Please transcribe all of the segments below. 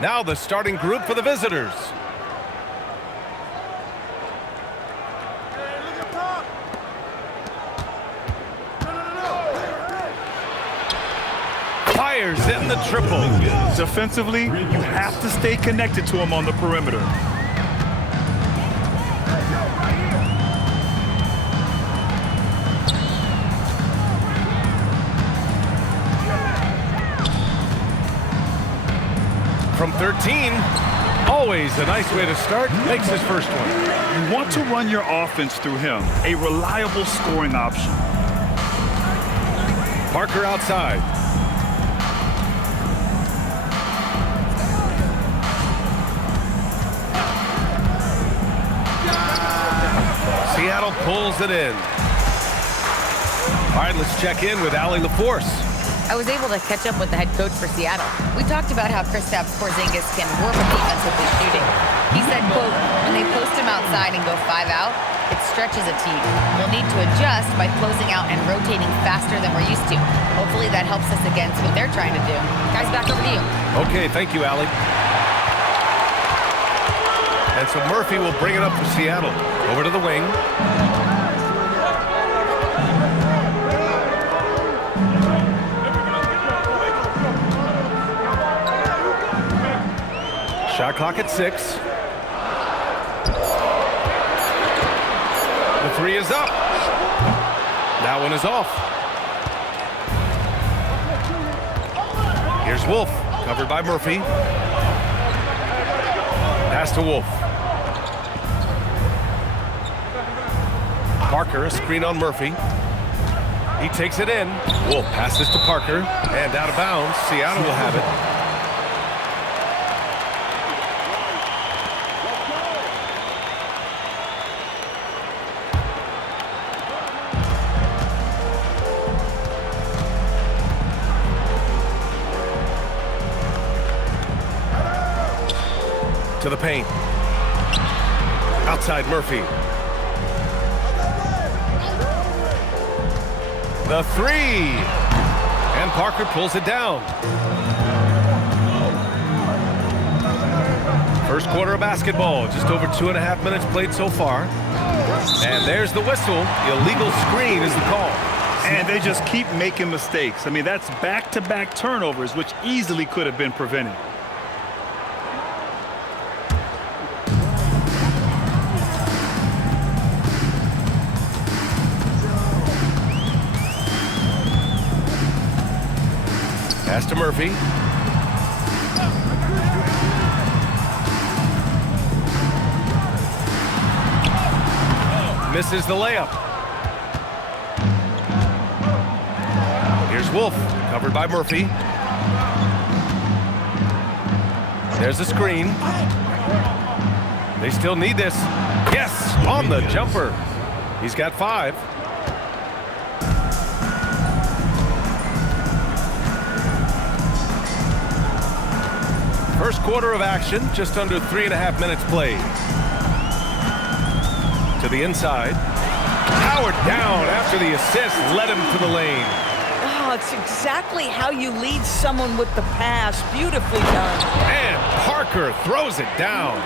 Now the starting group for the visitors. Fires in the triple. Defensively, you have to stay connected to him on the perimeter. From 13, always a nice way to start, makes his first one. You want to run your offense through him, a reliable scoring option. Parker outside. Seattle pulls it in. All right, let's check in with Allie LaForce. I was able to catch up with the head coach for Seattle. We talked about how Kristaps Porzingis can work with defensively shooting. He said, quote, when they post him outside and go 5 out, it stretches a team. We'll need to adjust by closing out and rotating faster than we're used to. Hopefully that helps us against what they're trying to do. Guys, back over to you. Okay, thank you, Allie. And so Murphy will bring it up for Seattle. Over to the wing. Shot clock at 6. The 3 is up. That one is off. Here's Wolf, covered by Murphy. Pass to Wolf. Parker, a screen on Murphy. He takes it in. Wolf passes to Parker, and out of bounds. Seattle will have it. To the paint. Outside Murphy. The 3. And Parker pulls it down. First quarter of basketball. Just over 2.5 minutes played so far. And there's the whistle. Illegal screen is the call. And they just keep making mistakes. I mean, that's back-to-back turnovers, which easily could have been prevented. Pass to Murphy. Misses the layup. Here's Wolf, covered by Murphy. There's the screen. They still need this. Yes, on the jumper. He's got 5. First quarter of action, just under 3.5 minutes played. To the inside. Howard down after the assist, led him to the lane. Oh, it's exactly how you lead someone with the pass. Beautifully done. And Parker throws it down.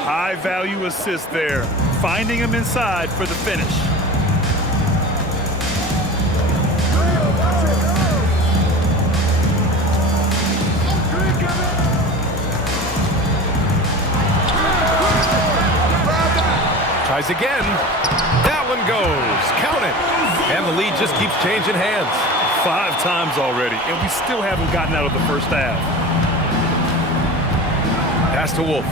High-value assist there. Finding him inside for the finish. Tries again. That one goes. Count it. And the lead just keeps changing hands. 5 times already, and we still haven't gotten out of the first half. Pass to Wolf.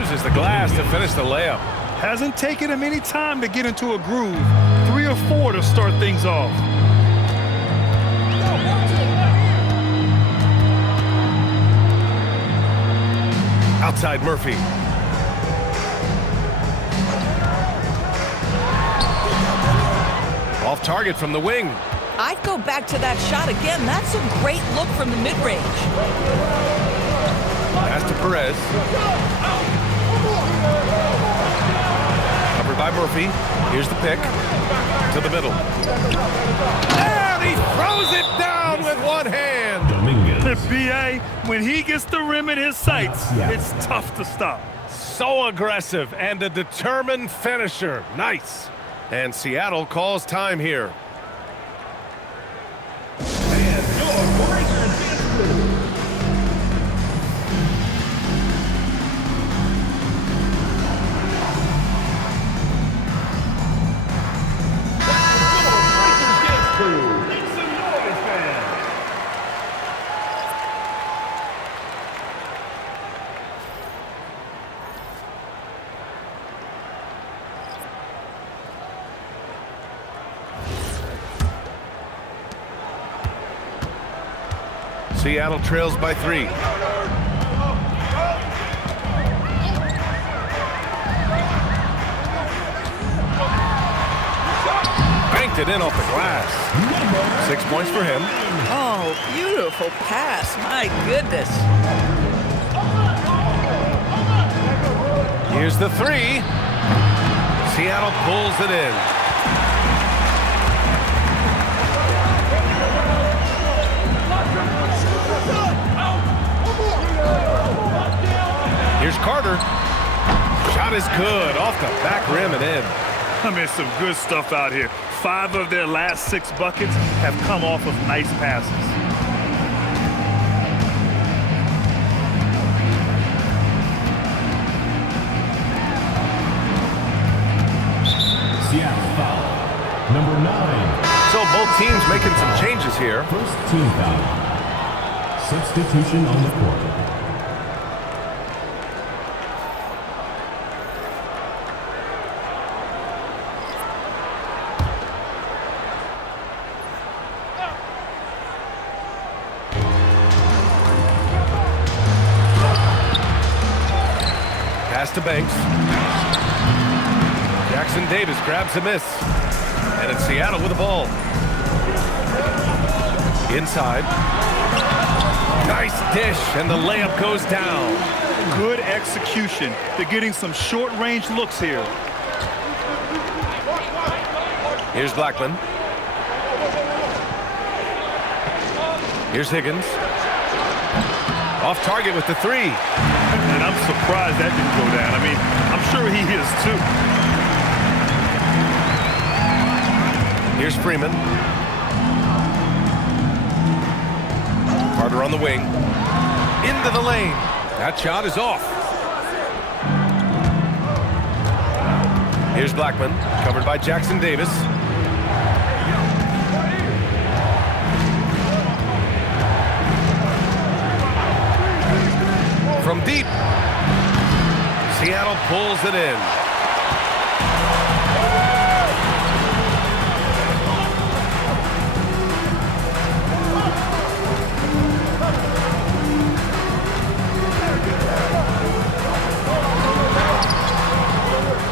Uses the glass to finish the layup. Hasn't taken him any time to get into a groove. 3 or 4 to start things off. Outside Murphy. Off target from the wing. I'd go back to that shot again. That's a great look from the mid-range. Pass to Perez. by Murphy. Here's the pick to the middle. And he throws it down with one hand. The BA, when he gets the rim in his sights, it's tough to stop. So aggressive and a determined finisher. Nice. And Seattle calls time here. Seattle trails by 3. Banked it in off the glass. 6 points for him. Oh, beautiful pass. My goodness. Here's the 3. Seattle pulls it in. Here's Carter. Shot is good. Off the back rim and in. I mean, some good stuff out here. 5 of their last 6 buckets have come off of nice passes. Seattle foul. Number 9. So both teams making some changes here. First team foul. Substitution on the court. Pass to Banks. Jackson Davis grabs a miss. And it's Seattle with the ball. Inside. Nice dish, and the layup goes down. Good execution. They're getting some short-range looks here. Here's Blackman. Here's Higgins. Off target with the 3. And I'm surprised that didn't go down. I mean, I'm sure he is too. Here's Freeman. Carter on the wing. Into the lane. That shot is off. Here's Blackman, covered by Jackson Davis. From deep. Seattle pulls it in.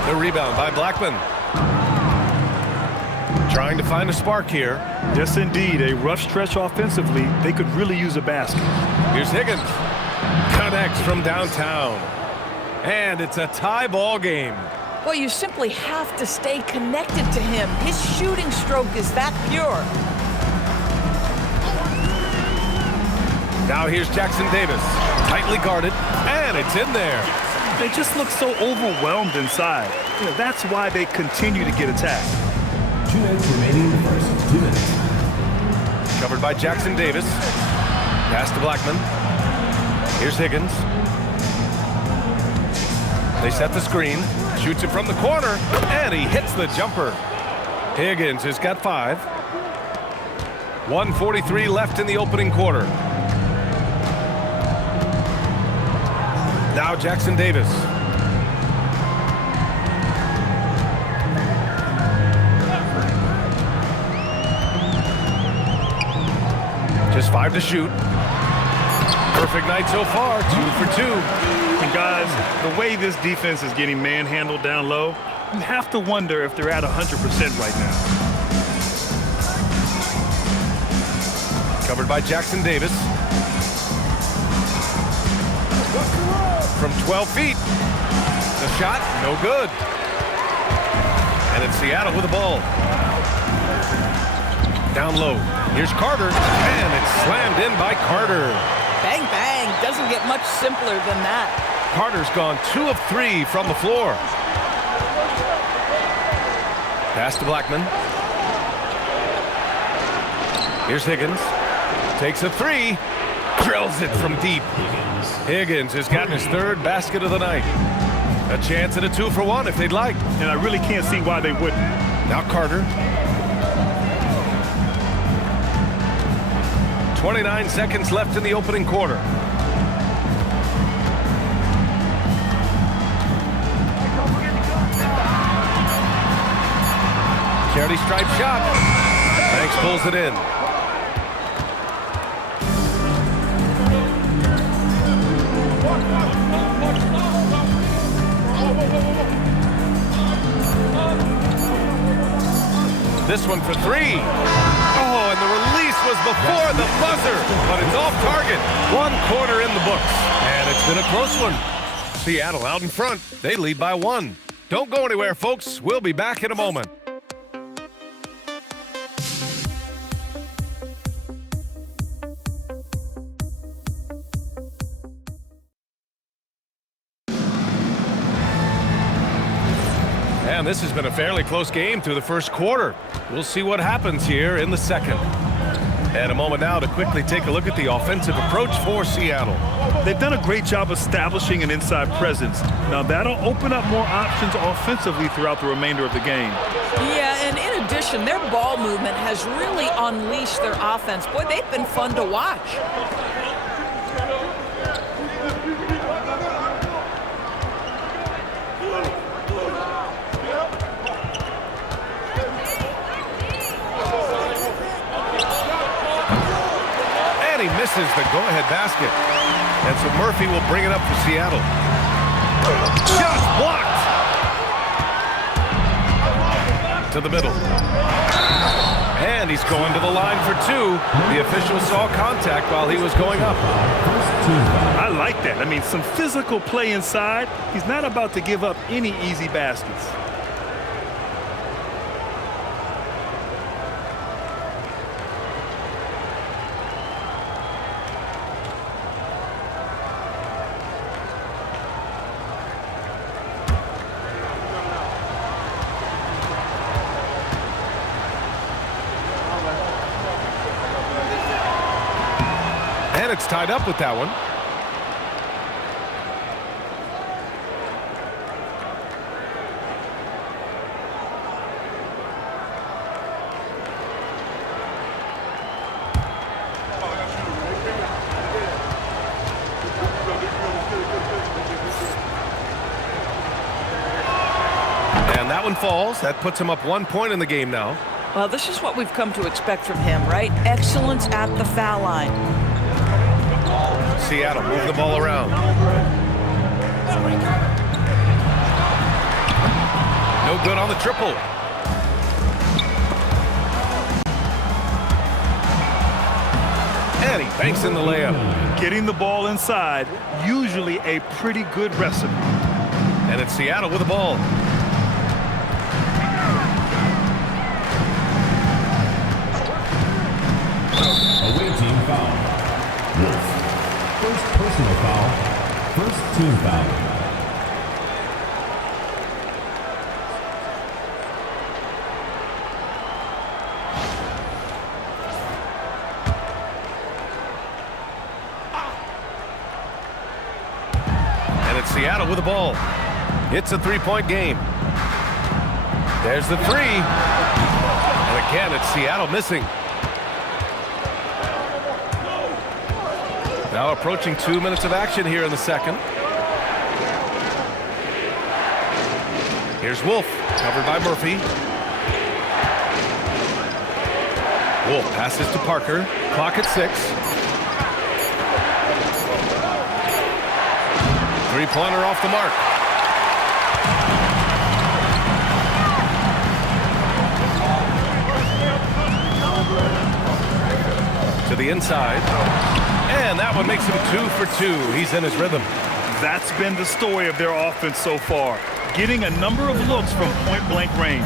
The rebound by Blackman. Trying to find a spark here. Yes, indeed. A rough stretch offensively. They could really use a basket. Here's Higgins. Connects from downtown. And it's a tie ball game. Well, you simply have to stay connected to him. His shooting stroke is that pure. Now here's Jackson Davis. Tightly guarded. And it's in there. They just look so overwhelmed inside. You know, that's why they continue to get attacked. 2 minutes remaining in the first. 2 minutes. Covered by Jackson Davis. Pass to Blackman. Here's Higgins. They set the screen. Shoots it from the corner. And he hits the jumper. Higgins has got 5. 1:43 left in the opening quarter. Now Jackson Davis. Just 5 to shoot. Perfect night so far, 2 for 2. And guys, the way this defense is getting manhandled down low, you have to wonder if they're at 100% right now. Covered by Jackson Davis. From 12 feet. The shot, no good. And it's Seattle with the ball. Down low. Here's Carter. And it's slammed in by Carter. Bang, bang. Doesn't get much simpler than that. Carter's gone 2 of 3 from the floor. Pass to Blackman. Here's Higgins. Takes a 3. Drills it from deep. Higgins has gotten his 3rd basket of the night. A chance at a 2-for-1 if they'd like. And I really can't see why they wouldn't. Now Carter. 29 seconds left in the opening quarter. Charity stripe shot. Banks pulls it in. This one for 3. Oh, and the release was before the buzzer, but it's off target. 1 quarter in the books, and it's been a close one. Seattle out in front. They lead by 1. Don't go anywhere, folks. We'll be back in a moment. And this has been a fairly close game through the first quarter. We'll see what happens here in the second. And a moment now to quickly take a look at the offensive approach for Seattle. They've done a great job establishing an inside presence. Now that'll open up more options offensively throughout the remainder of the game. Yeah, and in addition, their ball movement has really unleashed their offense. Boy, they've been fun to watch. He misses the go-ahead basket. And so Murphy will bring it up for Seattle. Shot blocked. To the middle. And he's going to the line for 2. The official saw contact while he was going up. I like that. I mean, some physical play inside. He's not about to give up any easy baskets. And it's tied up with that one. And that one falls. That puts him up 1 point in the game now. Well, this is what we've come to expect from him, right? Excellence at the foul line. Seattle move the ball around. No good on the triple. And he banks in the layup. Getting the ball inside, usually a pretty good recipe. And it's Seattle with the ball. Away team foul. Wolf. First personal foul. First team foul. And it's Seattle with the ball. It's a 3-point game. There's the 3. And again, it's Seattle missing. Now approaching 2 minutes of action here in the second. Here's Wolf, covered by Murphy. Wolf passes to Parker. Clock at 6. 3-pointer off the mark. To the inside. And that one makes him 2 for 2. He's in his rhythm. That's been the story of their offense so far. getting a number of looks from point-blank range.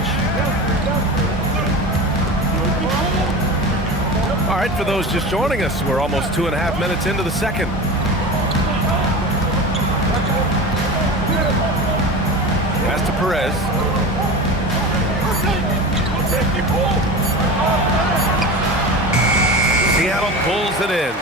All right, for those just joining us, we're almost 2.5 minutes into the second. Pass to Perez. Seattle pulls it in.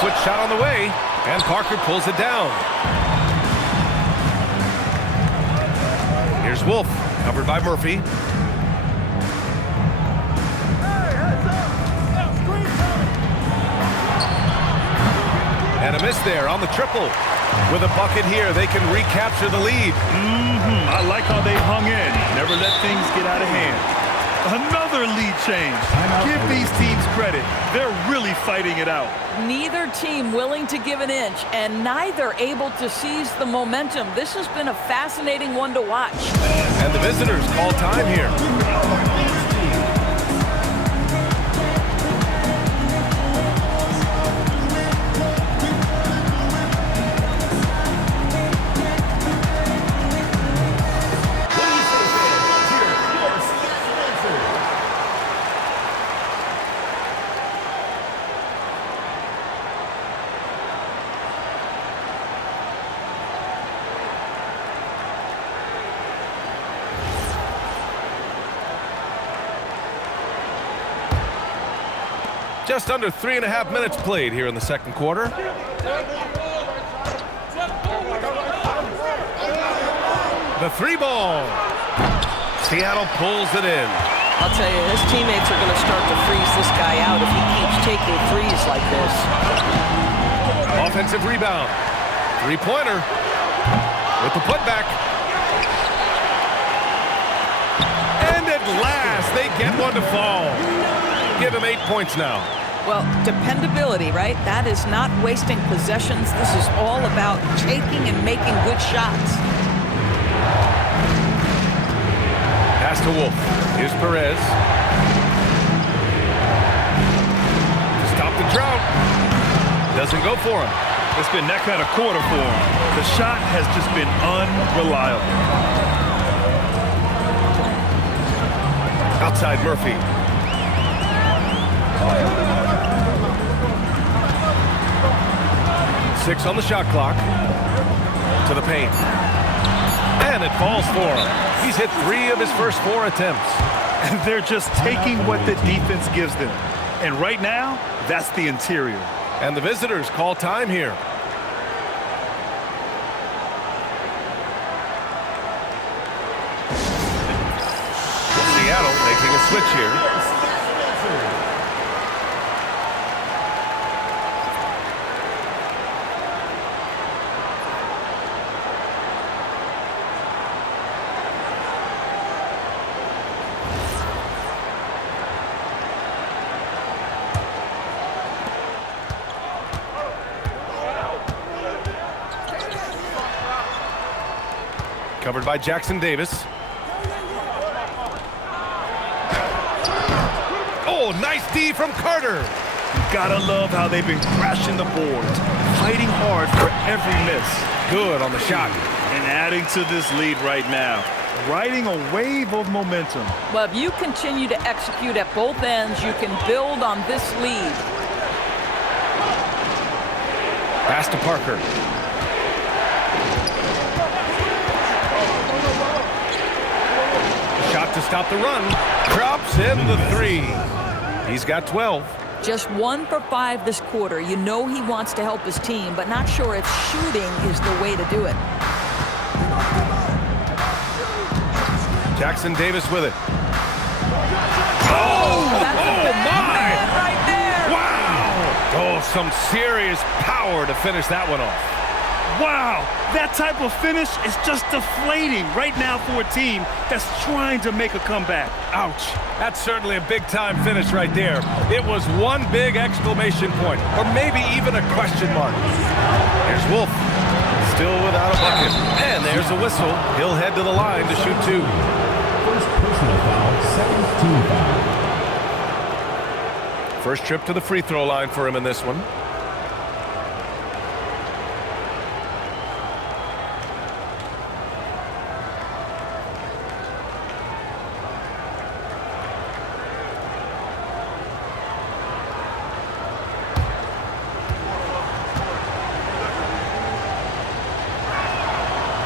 Foot shot on the way, and Parker pulls it down. Here's Wolf, covered by Murphy. And a miss there on the triple. With a bucket here, they can recapture the lead. I like how they hung in. Never let things get out of hand. Another lead change. Give these teams credit. They're really fighting it out. Neither team willing to give an inch, and neither able to seize the momentum. This has been a fascinating one to watch. And the visitors call time here. Just under 3.5 minutes played here in the second quarter. The three ball. Seattle pulls it in. I'll tell you, his teammates are going to start to freeze this guy out if he keeps taking threes like this. Offensive rebound. Three-pointer with the putback. And at last, they get one to fall. Give him 8 points now. Well, dependability, right? That is not wasting possessions. This is all about taking and making good shots. Pass to Wolf. Here's Perez. To stop the drought. Doesn't go for him. It's been that kind of quarter for him. The shot has just been unreliable. Outside Murphy. 6 on the shot clock. To the paint. And it falls for him. He's hit 3 of his first 4 attempts. And they're just taking what the defense gives them. And right now, that's the interior. And the visitors call time here. Seattle making a switch here. Covered by Jackson Davis. Oh, nice D from Carter. You gotta love how they've been crashing the boards, fighting hard for every miss. Good on the shot. And adding to this lead right now, riding a wave of momentum. Well, if you continue to execute at both ends, you can build on this lead. Pass to Parker. Shot to stop the run. Drops in the 3. He's got 12. Just 1 for 5 this quarter. You know he wants to help his team, but not sure if shooting is the way to do it. Jackson Davis with it. That's a big man right there. Wow! Oh, some serious power to finish that one off. Wow, that type of finish is just deflating right now for a team that's trying to make a comeback. Ouch. That's certainly a big-time finish right there. It was one big exclamation point, or maybe even a question mark. There's Wolf, still without a bucket. And there's a whistle. He'll head to the line to shoot 2. First personal foul, second team foul. First trip to the free throw line for him in this one.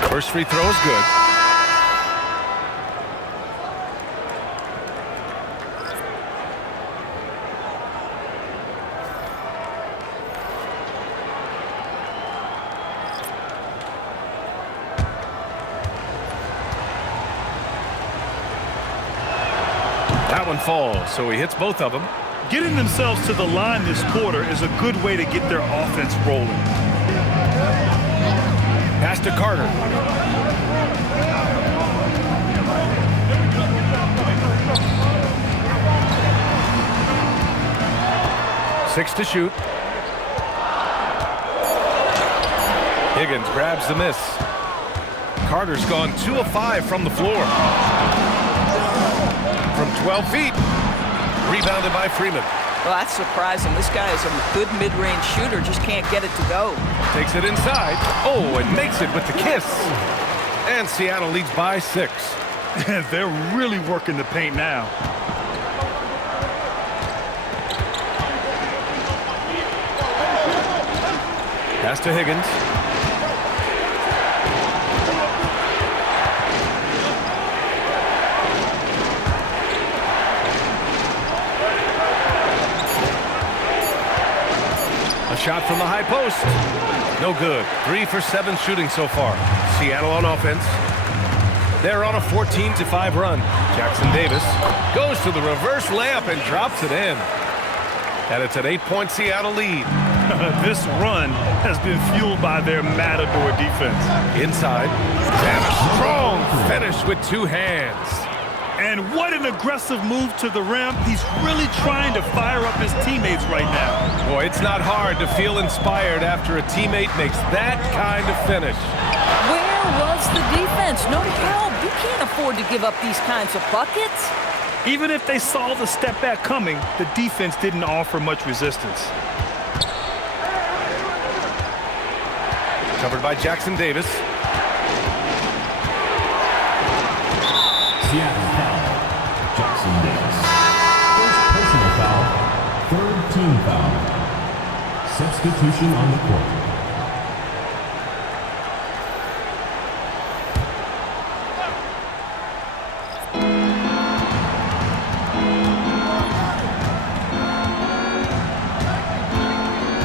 First free throw is good. That one falls, so he hits both of them. Getting themselves to the line this quarter is a good way to get their offense rolling. Pass to Carter. Six to shoot. Higgins grabs the miss. Carter's gone 2 of 5 from the floor. From 12 feet. Rebounded by Freeman. Well, that's surprising. This guy is a good mid-range shooter, just can't get it to go. Takes it inside. Oh, and makes it with the kiss. And Seattle leads by 6. They're really working the paint now. Pass to Higgins. A shot from the high post. No good. 3 for 7 shooting so far. Seattle on offense. They're on a 14-5 run. Jackson Davis goes to the reverse layup and drops it in. And it's an 8-point Seattle lead. This run has been fueled by their matador defense. Inside. And a strong finish with 2 hands. And what an aggressive move to the rim. He's really trying to fire up his teammates right now. Boy, it's not hard to feel inspired after a teammate makes that kind of finish. Where was the defense? No help. You can't afford to give up these kinds of buckets. Even if they saw the step back coming, the defense didn't offer much resistance. Covered by Jackson Davis. Seattle foul, Jackson Davis. First personal foul, third team foul. Substitution on the court.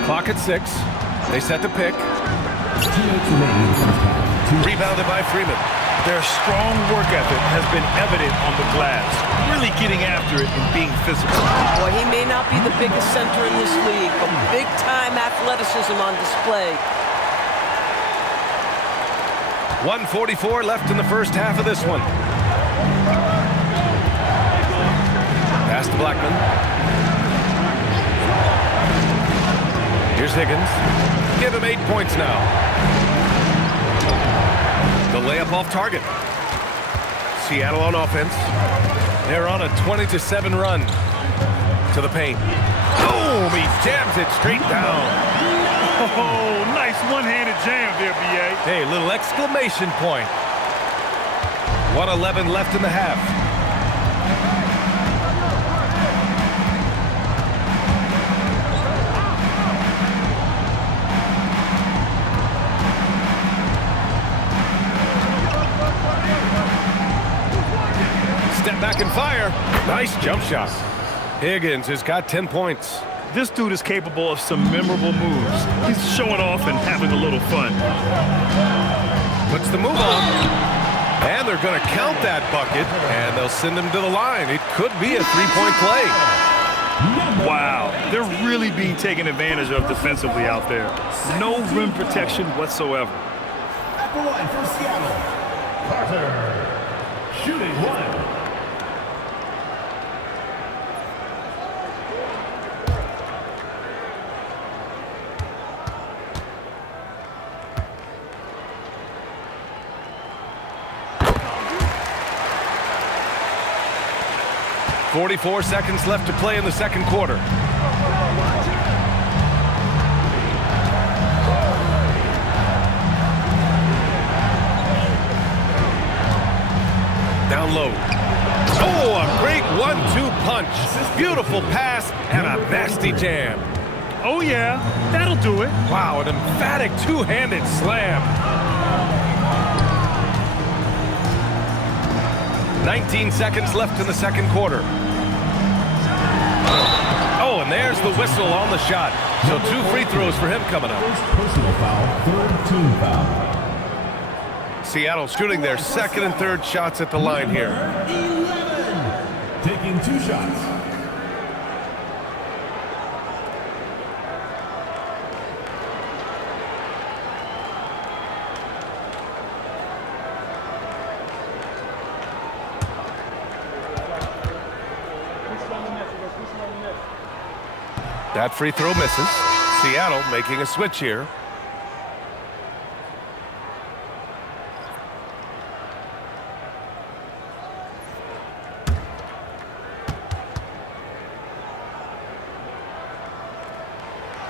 Clock at 6. They set the pick. Teammates remain in the first half. Rebounded by Freeman. Their strong work ethic has been evident on the glass, really getting after it and being physical. Boy, he may not be the biggest center in this league, but big-time athleticism on display. 1:44 left in the first half of this one. Pass to Blackman. Here's Higgins. Give him 8 points now. The layup off target. Seattle on offense. They're on a 20-7 run to the paint. Boom! He jams it straight down. Oh, nice one-handed jam there, B.A. Hey, little exclamation point. 1:11 left in the half. Step back and fire. Nice jump shot. Higgins has got 10 points. This dude is capable of some memorable moves. He's showing off and having a little fun. Puts the move on. And they're going to count that bucket, and they'll send him to the line. It could be a 3-point play. Wow, They're really being taken advantage of defensively out there. No rim protection whatsoever. At the line for Seattle, Carter, shooting one. .44 seconds left to play in the second quarter. Down low. Oh, a great 1-2 punch. Beautiful pass and a nasty jam. Oh, yeah, that'll do it. Wow, an emphatic two-handed slam. 19 seconds left in the second quarter. Oh, and there's the whistle on the shot. So 2 free throws for him coming up. First personal foul, third team foul. Seattle shooting their second and third shots at the line here. 11, taking 2 shots. That free throw misses. Seattle making a switch here.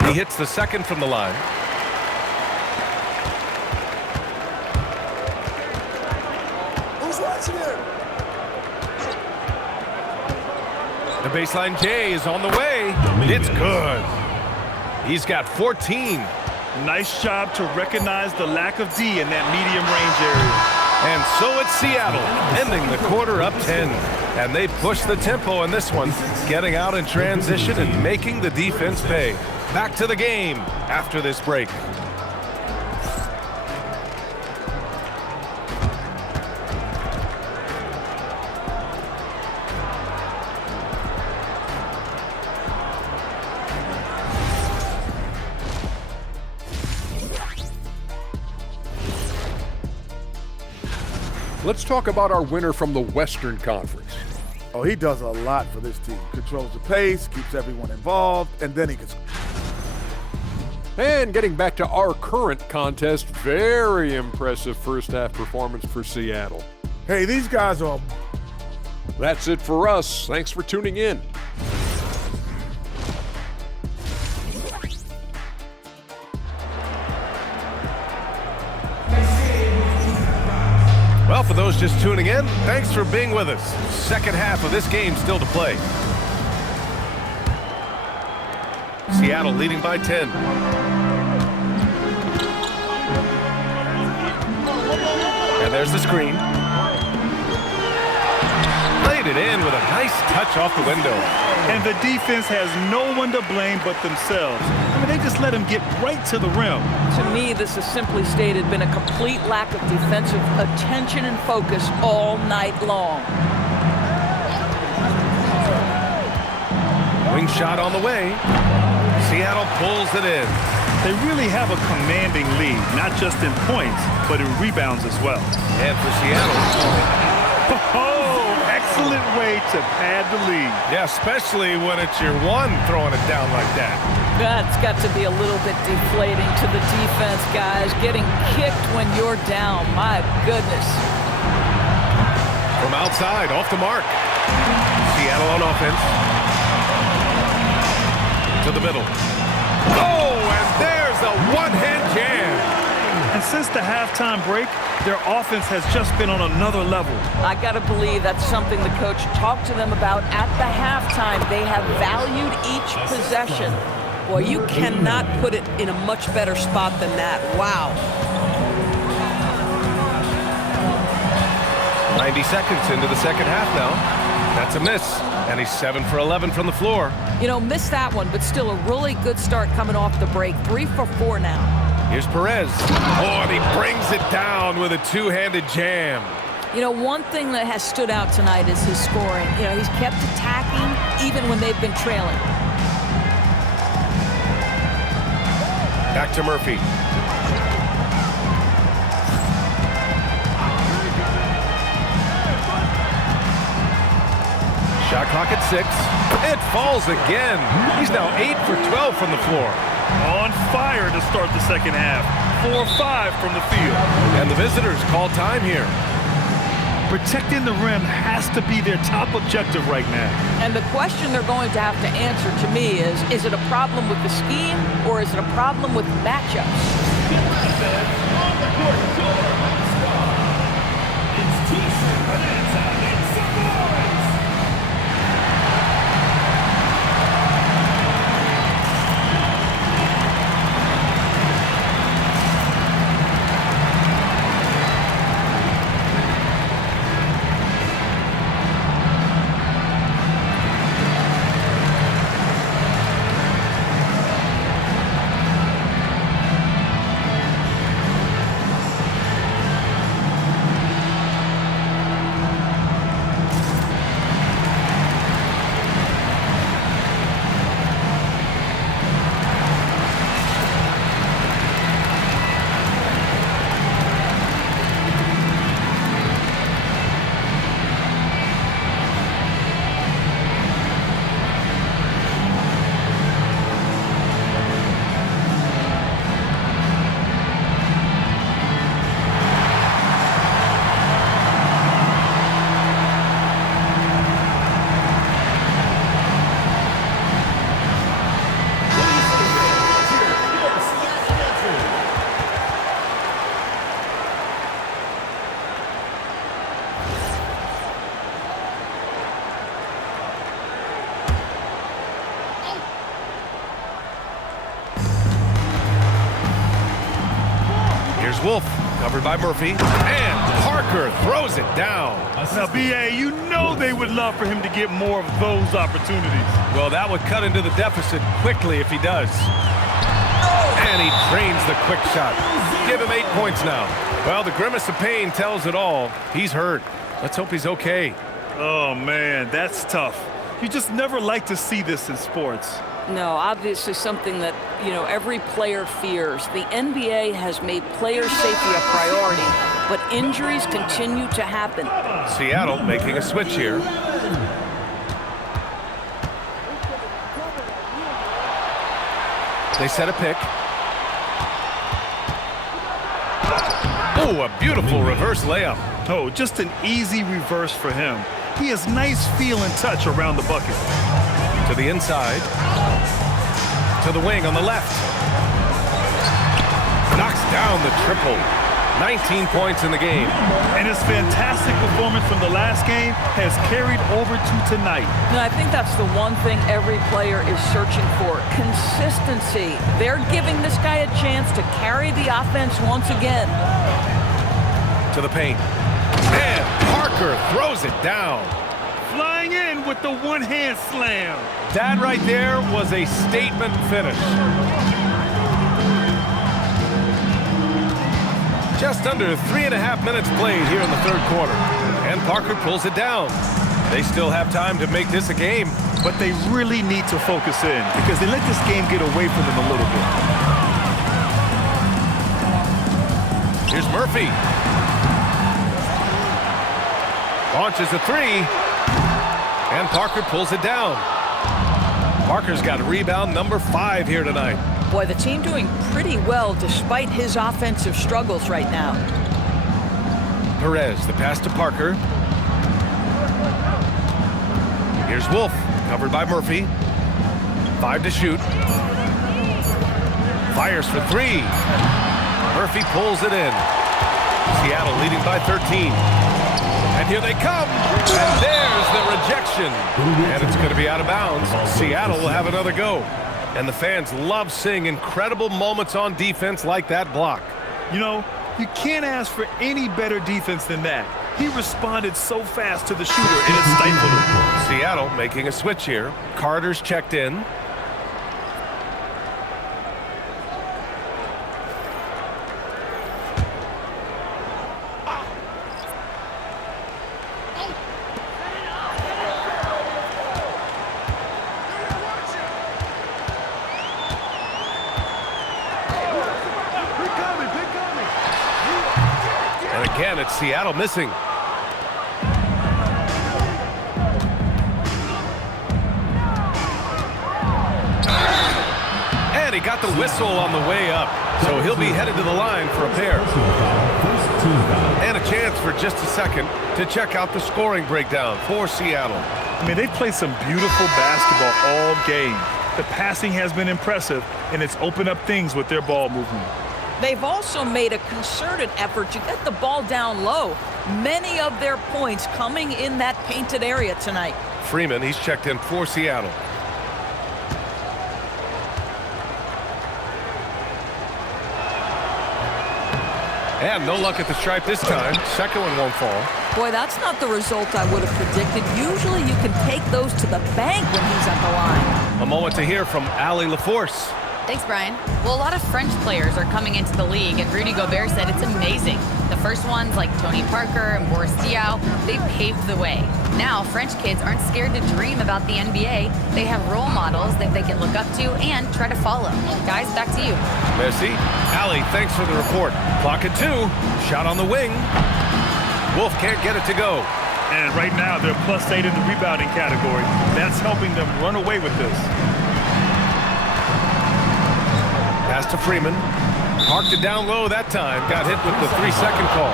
He hits the second from the line. Who's watching it? The baseline J is on the way. It's good. He's got 14. Nice job to recognize the lack of D in that medium range area. And so it's Seattle, ending the quarter up 10. And they push the tempo in this one, getting out in transition and making the defense pay. Back to the game after this break. Let's talk about our winner from the Western Conference. Oh, he does a lot for this team. Controls the pace, keeps everyone involved, and then he can... And getting back to our current contest, very impressive first half performance for Seattle. Hey, these guys are... That's it for us. Thanks for tuning in. Well, for those just tuning in, thanks for being with us. Second half of this game still to play. Seattle leading by 10. And there's the screen. Played it in with a nice touch off the window. And the defense has no one to blame but themselves. I mean, they just let him get right to the rim. To me, this has simply stated been a complete lack of defensive attention and focus all night long. Wing shot on the way. Seattle pulls it in. They really have a commanding lead, not just in points, but in rebounds as well. And for Seattle. Oh, excellent way to pad the lead. Yeah, especially when it's your one throwing it down like that. That's got to be a little bit deflating to the defense, guys. Getting kicked when you're down. My goodness. From outside, off the mark. Seattle on offense. To the middle. Oh, and there's a one-hand jam. And since the halftime break, their offense has just been on another level. I got to believe that's something the coach talked to them about at the halftime. They have valued each possession. Boy, you cannot put it in a much better spot than that. Wow. 90 seconds into the second half now. That's a miss. And he's 7 for 11 from the floor. You know, missed that one, but still a really good start coming off the break. 3 for 4 now. Here's Perez. Oh, and he brings it down with a two-handed jam. You know, one thing that has stood out tonight is his scoring. You know, he's kept attacking even when they've been trailing. to Murphy. Shot clock at 6. It falls again. He's now 8 for 12 from the floor. On fire to start the second half. 4-5 from the field. And the visitors call time here. Protecting the rim has to be their top objective right now. And the question they're going to have to answer to me is it a problem with the scheme or is it a problem with matchups? Wolf, covered by Murphy, and Parker throws it down. Now, BA, you know they would love for him to get more of those opportunities. Well, that would cut into the deficit quickly if he does. And he drains the quick shot. Give him 8 points now. Well, the grimace of pain tells it all. He's hurt. Let's hope he's okay. Oh, man, that's tough. You just never like to see this in sports. No, obviously something that, every player fears. The NBA has made player safety a priority, but injuries continue to happen. Seattle making a switch here. They set a pick. Oh, a beautiful reverse layup. Oh, just an easy reverse for him. He has nice feel and touch around the bucket. To the inside. To the wing on the left. Knocks down the triple. 19 points in the game. And his fantastic performance from the last game has carried over to tonight. And I think that's the one thing every player is searching for. Consistency. They're giving this guy a chance to carry the offense once again. To the paint. And Parker throws it down. Flying in with the one-hand slam. That right there was a statement finish. Just under 3.5 minutes played here in the third quarter. And Parker pulls it down. They still have time to make this a game. But they really need to focus in because they let this game get away from them a little bit. Here's Murphy. Launches a three. And Parker pulls it down. Parker's got rebound number 5 here tonight. Boy, the team doing pretty well despite his offensive struggles right now. Perez, the pass to Parker. Here's Wolf, covered by Murphy. 5 to shoot. Fires for 3. Murphy pulls it in. Seattle leading by 13. And here they come. And there's the rejection. And it's going to be out of bounds. Seattle will have another go. And the fans love seeing incredible moments on defense like that block. You can't ask for any better defense than that. He responded so fast to the shooter, and it stifled him. Seattle making a switch here. Carter's checked in. Again, it's Seattle missing. And he got the whistle on the way up. So he'll be headed to the line for a pair. And a chance for just a second to check out the scoring breakdown for Seattle. I mean, they've played some beautiful basketball all game. The passing has been impressive, and it's opened up things with their ball movement. They've also made a concerted effort to get the ball down low. Many of their points coming in that painted area tonight. Freeman, he's checked in for Seattle. And no luck at the stripe this time. Second one won't fall. Boy, that's not the result I would have predicted. Usually you can take those to the bank when he's at the line. A moment to hear from Allie LaForce. Thanks, Brian. Well, a lot of French players are coming into the league, and Rudy Gobert said it's amazing. The first ones, like Tony Parker and Boris Diaw, they paved the way. Now, French kids aren't scared to dream about the NBA. They have role models that they can look up to and try to follow. Guys, back to you. Merci. Allie, thanks for the report. Clock at 2. Shot on the wing. Wolf can't get it to go. And right now, they're +8 in the rebounding category. That's helping them run away with this. Pass to Freeman. Parked it down low that time. Got hit with the 3-second call.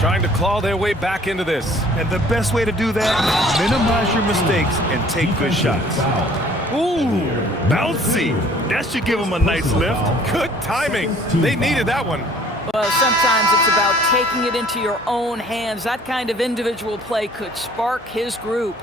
Trying to claw their way back into this. And the best way to do that, minimize your mistakes and take good shots. Ooh, bouncy. That should give them a nice lift. Good timing. They needed that one. Well, sometimes it's about taking it into your own hands. That kind of individual play could spark his group.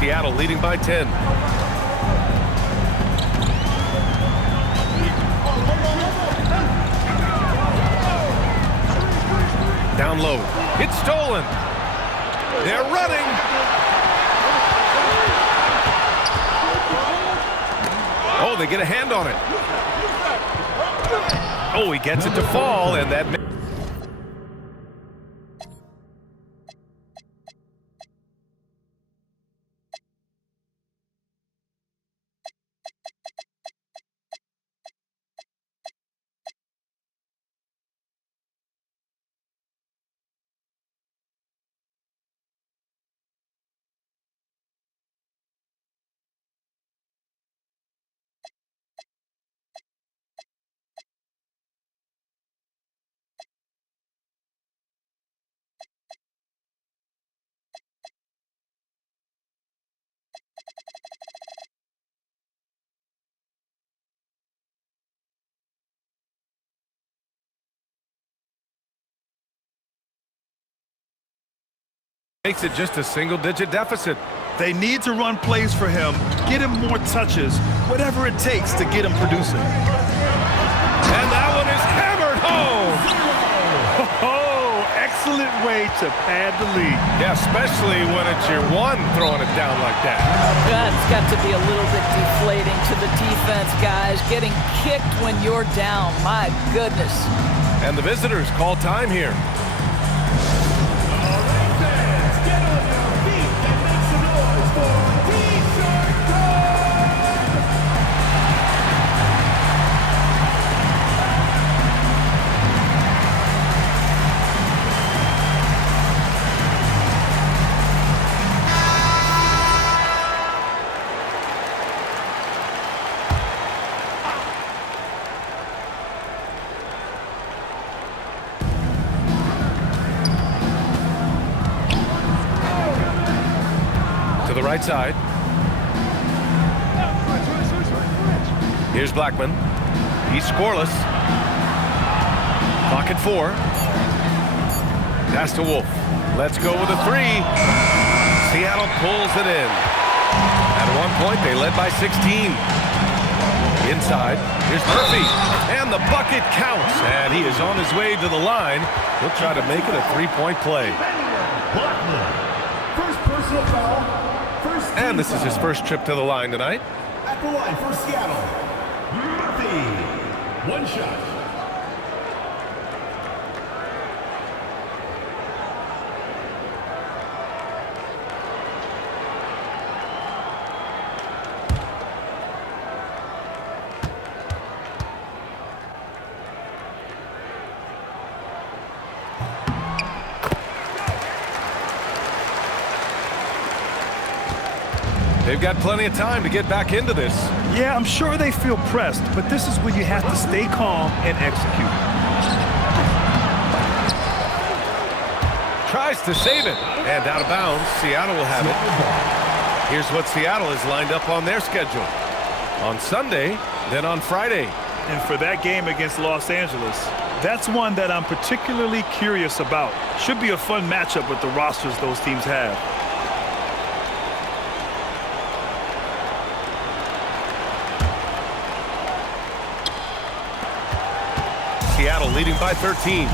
Seattle leading by 10. Down low. It's stolen. They're running. Oh, they get a hand on it. Oh, he gets it to fall, and that... makes it just a single-digit deficit. They need to run plays for him, get him more touches, whatever it takes to get him producing. And that one is hammered home. Oh, excellent way to pad the lead. Yeah, especially when it's your one throwing it down like that. That's got to be a little bit deflating to the defense, guys. Getting kicked when you're down, my goodness. And the visitors call time here. To the right side. Here's Blackman. He's scoreless. Clock at 4. Pass to Wolf. Let's go with a 3. Seattle pulls it in. At one point, they led by 16. Inside, here's Murphy, and the bucket counts, and he is on his way to the line. He'll try to make it a three-point play. First personal foul. And this is his first trip to the line tonight. At the line for Seattle, Murphy. One shot. They've got plenty of time to get back into this. Yeah, I'm sure they feel pressed, but this is where you have to stay calm and execute. Tries to save it, and out of bounds. Seattle will have it. Here's what Seattle is lined up on their schedule. On Sunday, then on Friday. And for that game against Los Angeles, that's one that I'm particularly curious about. Should be a fun matchup with the rosters those teams have. Seattle leading by 13.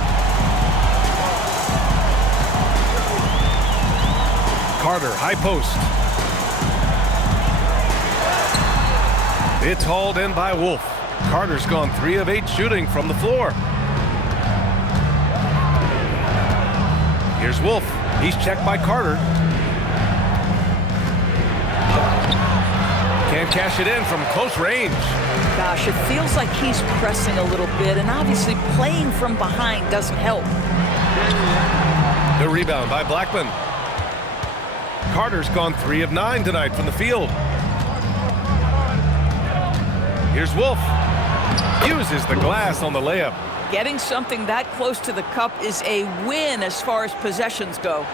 Carter, high post. It's hauled in by Wolf. Carter's gone 3 of 8 shooting from the floor. Here's Wolf. He's checked by Carter. Can't cash it in from close range. Gosh, it feels like he's pressing a little bit, and obviously playing from behind doesn't help. The rebound by Blackman. Carter's gone 3 of 9 tonight from the field. Here's Wolf. Uses the glass on the layup. Getting something that close to the cup is a win as far as possessions go.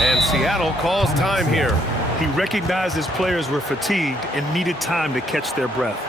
And Seattle calls time here. He recognized his players were fatigued and needed time to catch their breath.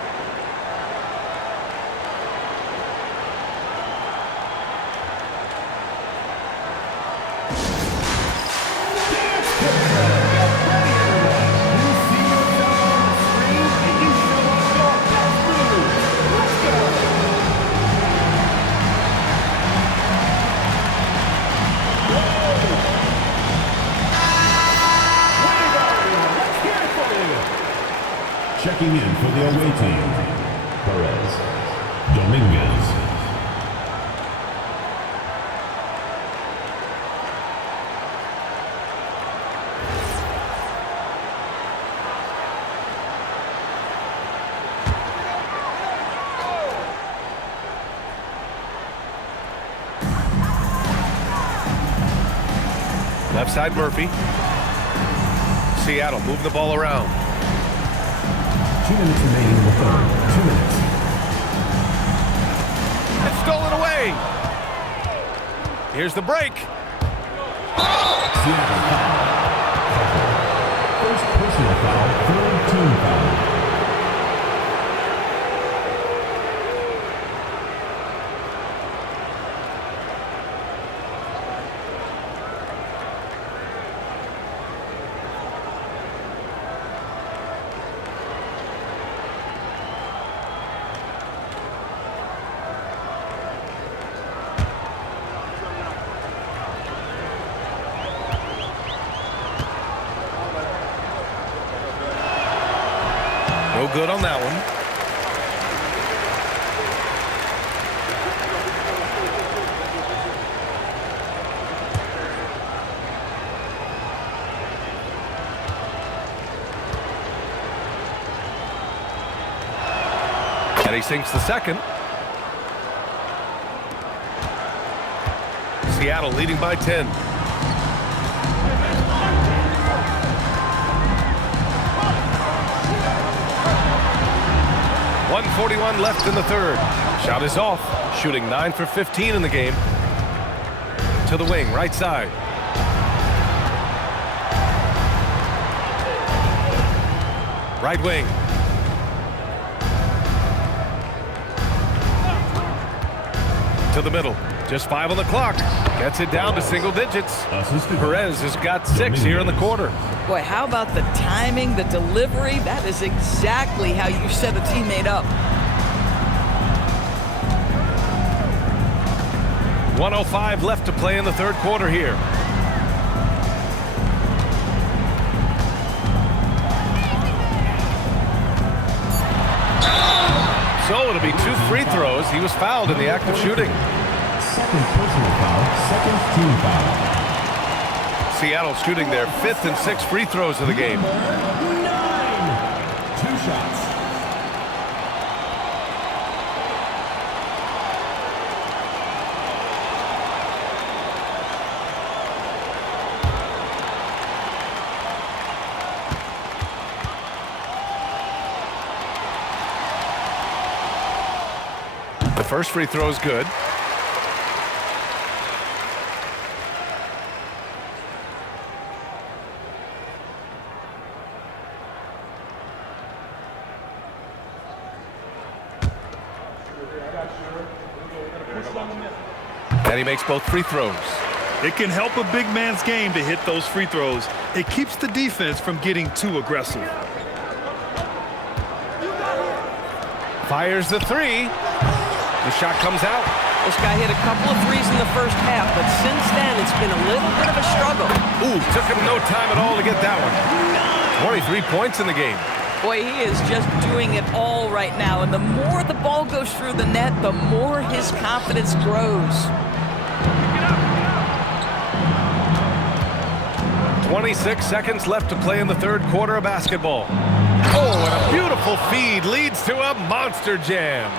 Checking in for the away team, Perez Dominguez. Left side Murphy. Seattle move the ball around. 2 minutes remaining in the third. 2 minutes. It's stolen away. Here's the break. Seattle foul. First personal foul, third team foul. No good on that one. And he sinks the second. Seattle leading by 10. .141 left in the third. Shot is off. Shooting 9 for 15 in the game. To the wing, right side. Right wing. To the middle. Just 5 on the clock. Gets it down to single digits. Assistant. Perez has got 6 here in the quarter. Boy, how about the timing, the delivery? That is exactly how you set a teammate up. 1:05 left to play in the third quarter here. So it'll be 2 free throws. He was fouled in the act of shooting. Second personal foul, second team foul. Seattle shooting their 5th and 6th free throws of the game. 9. 2 shots. The first free throw is good. And he makes both free throws. It can help a big man's game to hit those free throws. It keeps the defense from getting too aggressive. Fires the 3. The shot comes out. This guy hit a couple of threes in the first half, but since then it's been a little bit of a struggle. Ooh, took him no time at all to get that one. 23 points in the game. Boy, he is just doing it all right now, and the more the ball goes through the net, the more his confidence grows. 26 seconds left to play in the third quarter of basketball. Oh, and a beautiful feed leads to a monster jam.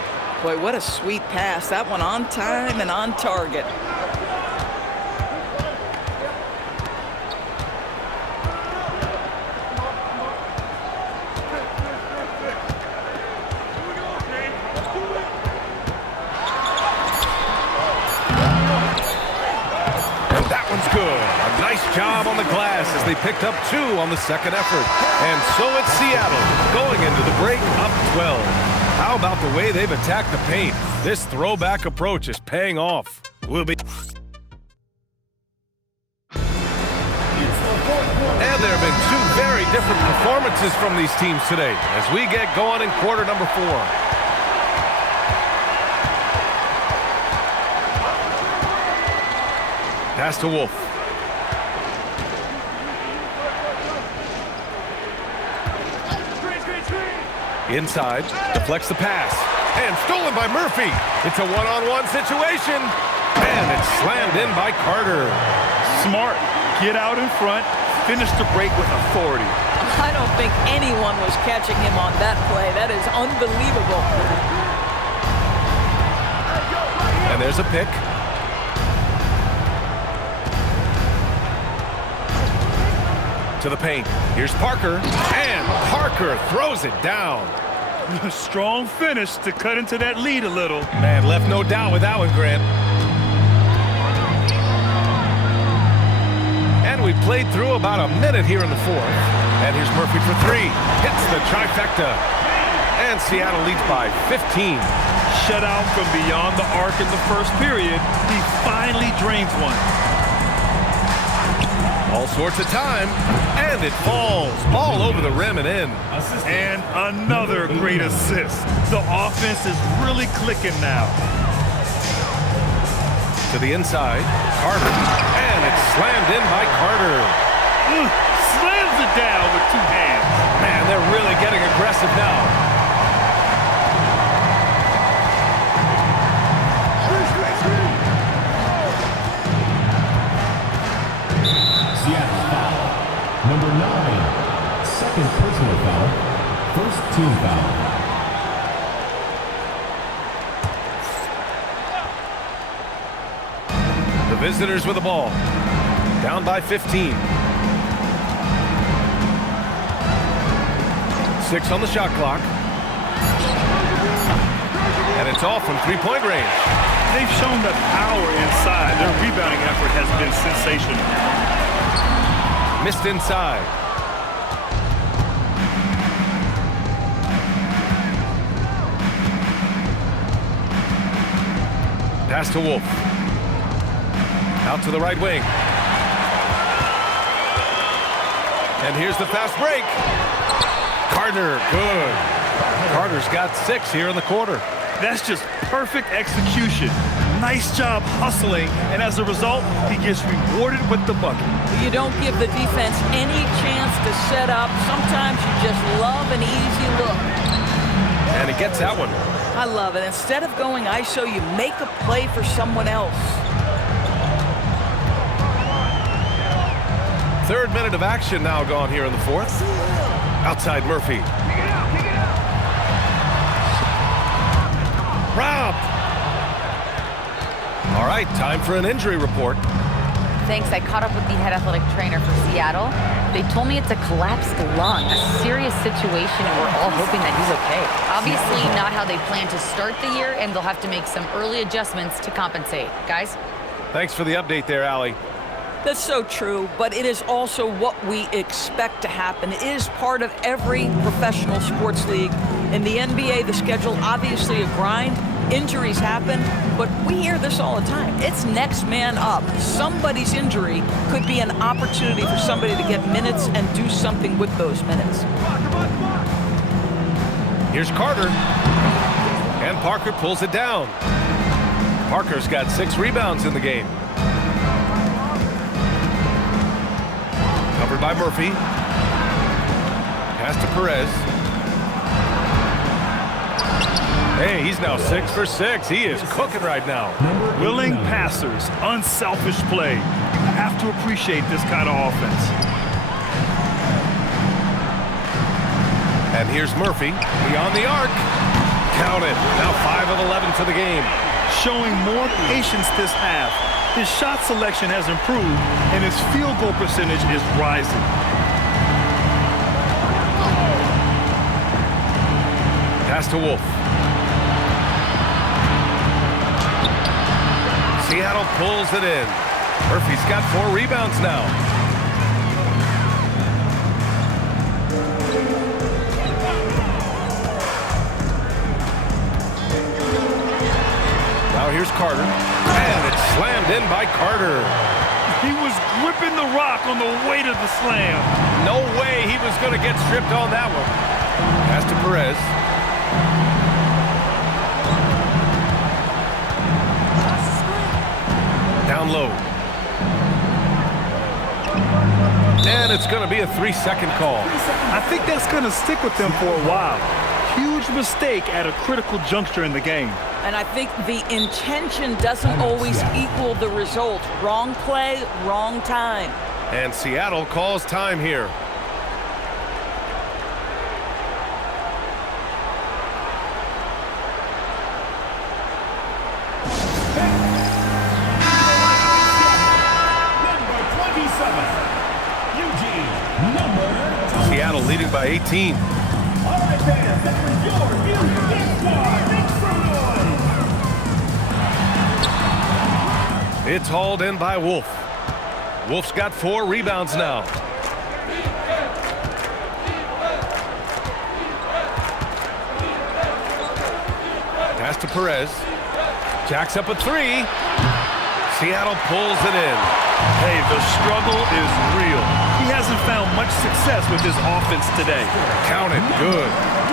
Boy, what a sweet pass. That one on time and on target. And that one's good. A nice job on the glass as they picked up 2 on the second effort. And so it's Seattle going into the break up 12. How about the way they've attacked the paint? This throwback approach is paying off. We'll be... And there have been 2 very different performances from these teams today as we get going in quarter number 4. Pass to Wolf. Inside, deflects the pass, and stolen by Murphy. It's a one-on-one situation, and it's slammed in by Carter. Smart. Get out in front. Finish the break with authority. I don't think anyone was catching him on that play. That is unbelievable. And there's a pick. To the paint. Here's Parker, and Parker throws it down. A strong finish to cut into that lead a little. Man, left no doubt with that one, Grant. And we played through about a minute here in the fourth. And here's Murphy for 3. Hits the trifecta. And Seattle leads by 15. Shut out from beyond the arc in the first period. He finally drains one. All sorts of time, and it falls all over the rim and in. And another great assist. The offense is really clicking now. To the inside, Carter, and it's slammed in by Carter. Slams it down with 2 hands. Man, they're really getting aggressive now. Seattle foul. Number 9. Second personal foul. First team foul. The visitors with the ball. Down by 15. 6 on the shot clock. And it's off from 3-point range. They've shown the power inside. Their rebounding effort has been sensational. Missed inside. Pass to Wolf. Out to the right wing. And here's the fast break. Carter, good. Carter's got 6 here in the quarter. That's just perfect execution. Nice job hustling, and as a result, he gets rewarded with the bucket. You don't give the defense any chance to set up. Sometimes you just love an easy look. And he gets that one. I love it. Instead of going ISO, you make a play for someone else. 3rd minute of action now gone here in the 4th. Outside Murphy. Robbed. All right, time for an injury report. Thanks. I caught up with the head athletic trainer for Seattle. They told me it's a collapsed lung, a serious situation, and we're all hoping that he's okay. Obviously not how they plan to start the year, and they'll have to make some early adjustments to compensate. Guys? Thanks for the update there, Allie. That's so true, but it is also what we expect to happen. It is part of every professional sports league. In the NBA, the schedule obviously a grind. Injuries happen, but we hear this all the time. It's next man up. Somebody's injury could be an opportunity for somebody to get minutes and do something with those minutes. Here's Carter. And Parker pulls it down. Parker's got 6 rebounds in the game. Covered by Murphy. Pass to Perez. Hey, he's now 6 for 6. He is cooking right now. Willing passers, unselfish play. You have to appreciate this kind of offense. And here's Murphy beyond the arc. Count it. Now 5 of 11 to the game. Showing more patience this half. His shot selection has improved, and his field goal percentage is rising. Pass to Wolf. Seattle pulls it in. Murphy's got 4 rebounds now. Now here's Carter. And it's slammed in by Carter. He was gripping the rock on the weight of the slam. No way he was going to get stripped on that one. Pass to Perez. Down low. And it's going to be a 3-second call. I think that's going to stick with them for a while. Huge mistake at a critical juncture in the game. And I think the intention doesn't always equal the result. Wrong play, wrong time. And Seattle calls time here. Seattle leading by 18. All right, fans, that was your UBA S3. Make some noise. It's hauled in by Wolf. Wolf's got 4 rebounds now. Pass to Perez. Jacks up a 3. Seattle pulls it in. Hey, the struggle is real. He hasn't found much success with his offense today. Count it, good.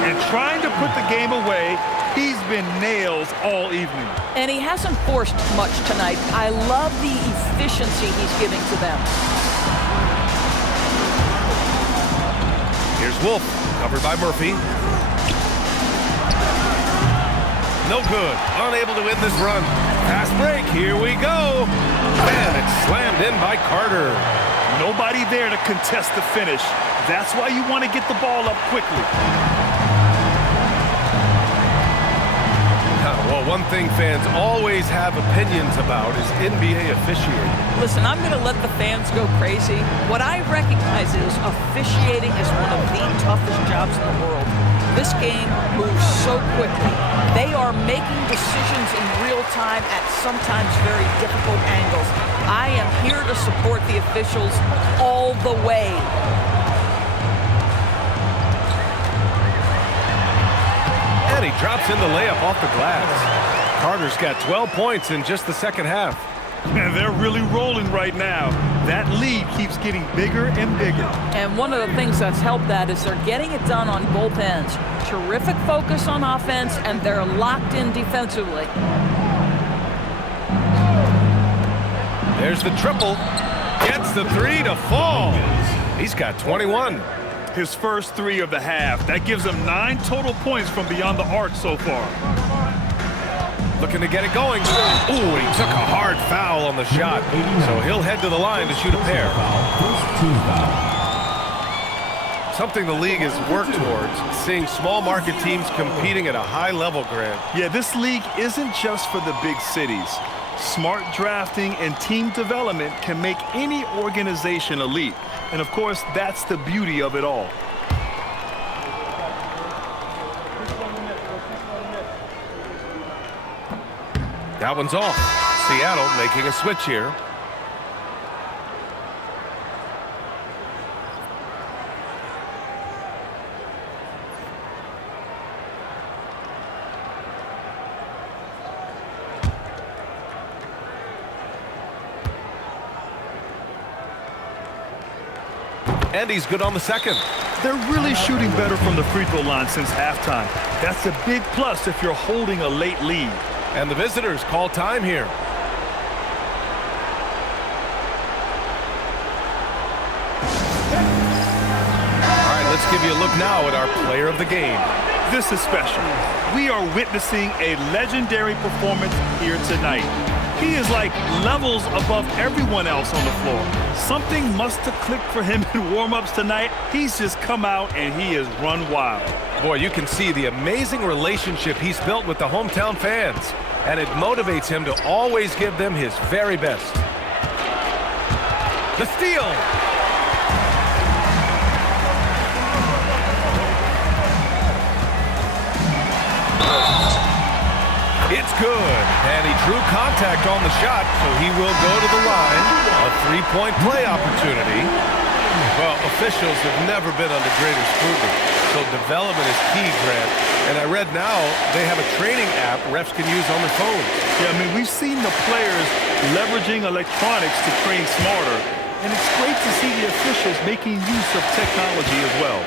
And trying to put the game away, he's been nails all evening. And he hasn't forced much tonight. I love the efficiency he's giving to them. Here's Wolf, covered by Murphy. No good, unable to win this run. Fast break, here we go. And it's slammed in by Carter. Nobody there to contest the finish. That's why you want to get the ball up quickly. Well, one thing fans always have opinions about is NBA officiating. Listen, I'm going to let the fans go crazy. What I recognize is officiating is one of the toughest jobs in the world. This game moves so quickly. They are making decisions in real time at sometimes very difficult angles. I am here to support the officials all the way. And he drops in the layup off the glass. Carter's got 12 points in just the second half. And they're really rolling right now. That lead keeps getting bigger and bigger. And one of the things that's helped that is they're getting it done on both ends. Terrific focus on offense, and they're locked in defensively. There's the triple. Gets the three to fall. He's got 21. His first 3 of the half. That gives him 9 total points from beyond the arc so far. Looking to get it going. Ooh, he took a hard foul on the shot. So he'll head to the line to shoot a pair. First team foul. Something the league has worked towards, seeing small market teams competing at a high level, Grant. Yeah, this league isn't just for the big cities. Smart drafting and team development can make any organization elite. And of course, that's the beauty of it all. That one's off. Seattle making a switch here. And he's good on the second. They're really shooting better from the free throw line since halftime. That's a big plus if you're holding a late lead. And the visitors call time here. All right, let's give you a look now at our player of the game. This is special. We are witnessing a legendary performance here tonight. He is like levels above everyone else on the floor. Something must have clicked for him in warm-ups tonight. He's just come out and he has run wild. Boy, you can see the amazing relationship he's built with the hometown fans, and it motivates him to always give them his very best. The steal! It's good, and he drew contact on the shot, so he will go to the line. A three-point play opportunity. Well, officials have never been under greater scrutiny, so development is key, Grant. And I read now they have a training app refs can use on their phones. Yeah, I mean, we've seen the players leveraging electronics to train smarter, and it's great to see the officials making use of technology as well.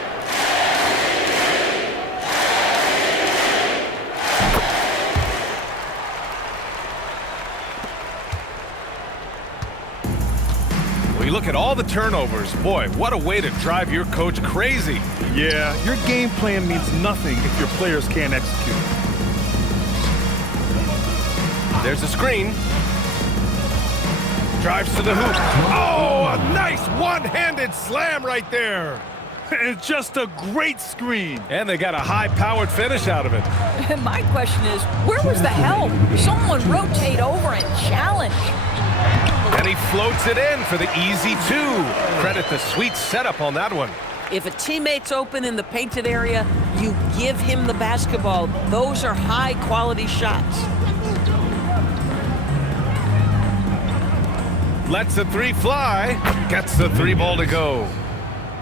You look at all the turnovers. Boy, what a way to drive your coach crazy. Yeah, your game plan means nothing if your players can't execute. There's a screen. Drives to the hoop. Oh, a nice one-handed slam right there. And just a great screen. And they got a high-powered finish out of it. And my question is, where was the help? Someone rotate over and challenge. And he floats it in for the easy two. Credit the sweet setup on that one. If a teammate's open in the painted area, you give him the basketball. Those are high-quality shots. Lets the three fly. Gets the three ball to go.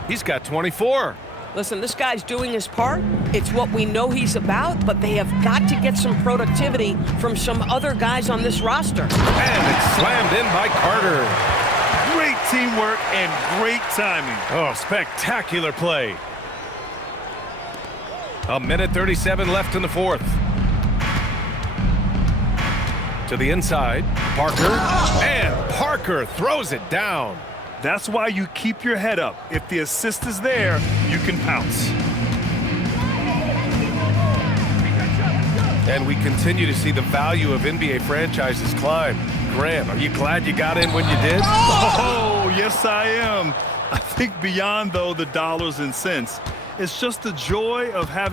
He's got 24. Listen, this guy's doing his part. It's what we know he's about, but they have got to get some productivity from some other guys on this roster. And it's slammed in by Carter. Great teamwork and great timing. Oh, spectacular play. A minute 37 left in the fourth. To the inside, Parker. And Parker throws it down. That's why you keep your head up. If the assist is there, you can pounce. And we continue to see the value of NBA franchises climb. Grant, are you glad you got in when you did? Oh, yes, I am. I think beyond, though, the dollars and cents, it's just the joy of having